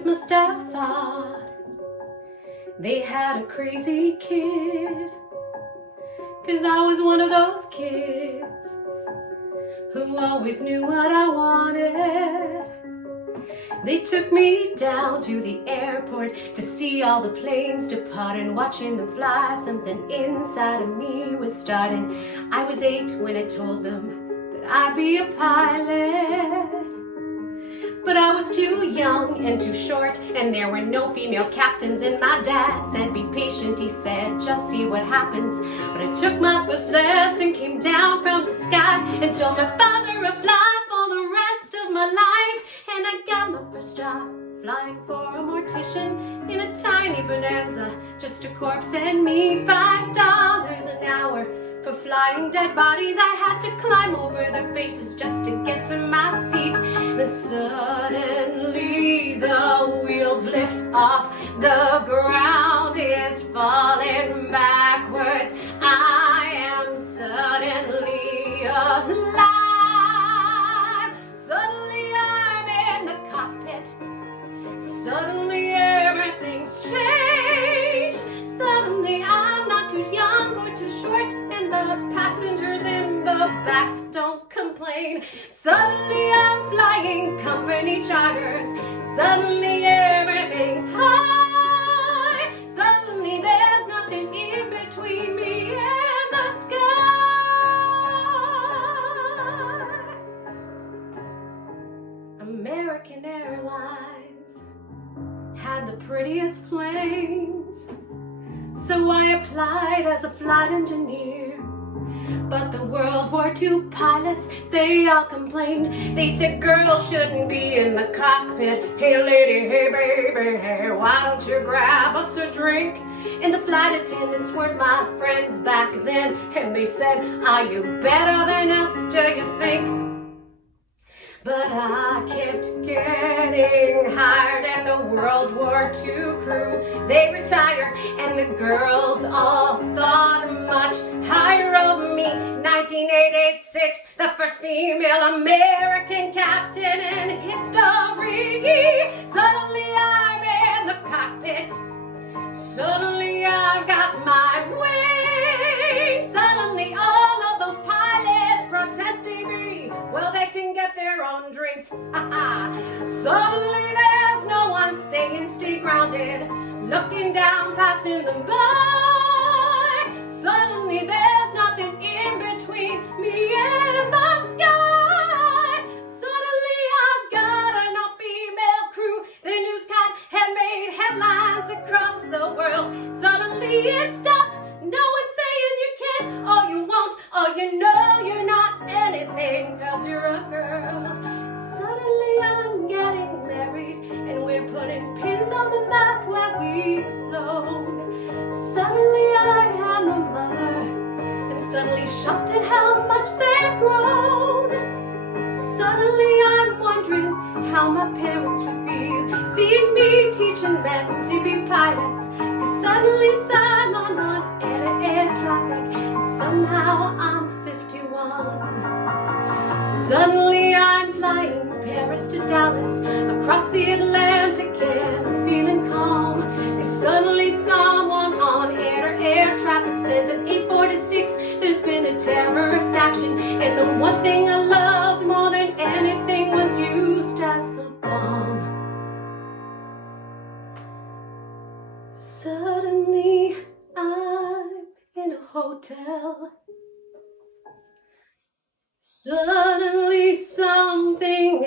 parents must have thought they had a crazy kid, 'cause I was one of those kids who always knew what I wanted. They took me down to the airport to see all the planes depart, and watching them fly, something inside of me was starting. I was 8 when I told them that I'd be a pilot, but I was too young and too short, and there were no female captains. And my dad said, be patient, he said, just see what happens. But I took my first lesson, came down from the sky, and told my father of life for the rest of my life. And I got my first job flying for a mortician in a tiny Bonanza, just a corpse and me. $5 an hour for flying dead bodies. I had to climb over their faces just to get to my seat. Then suddenly the wheels lift off, the ground is falling backwards. I am suddenly alive. Suddenly I'm in the cockpit. Suddenly everything's changed. Suddenly I'm not too young or too short, and the passengers in the back don't complain. Suddenly I'm flying company charters. Suddenly everything's high. Suddenly there's nothing in between me and the sky. American Airlines had the prettiest planes, so I applied as a flight engineer. But the World War II pilots, they all complained. They said girls shouldn't be in the cockpit. Hey lady, hey baby, hey, why don't you grab us a drink? And the flight attendants weren't my friends back then, and they said, are you better than us, do you think? But I kept getting hired, and the World War II crew, they retired, and the girls all thought much higher of me. 1986, the first female American captain in history. Suddenly I'm in the cockpit. Suddenly I've got my wings. Suddenly all of those pilots protesting me, well, they can get their own drinks. Suddenly there's no one saying stay grounded, looking down, passing them by. Suddenly there's nothing in between me and the sky. Suddenly I've got an all-female crew. The news cut had made headlines across the world. Suddenly it stopped. No one's saying you can't, or you won't, or you know you're not anything, 'cause you're a girl. Suddenly I'm getting married, and we're putting pins on the map where we've flown. Suddenly I am a mother, and suddenly shocked at how much they've grown. Suddenly I'm wondering how my parents would feel seeing me teaching men to be pilots. 'Cause suddenly I'm on air traffic, and somehow I'm 51. Suddenly I'm flying Paris to Dallas, across the Atlantic and feeling calm. 'Cause suddenly someone on air traffic says at 8:46 there's been a terrorist action, and the one thing I loved more than anything was used as the bomb. Suddenly I'm in a hotel. Suddenly something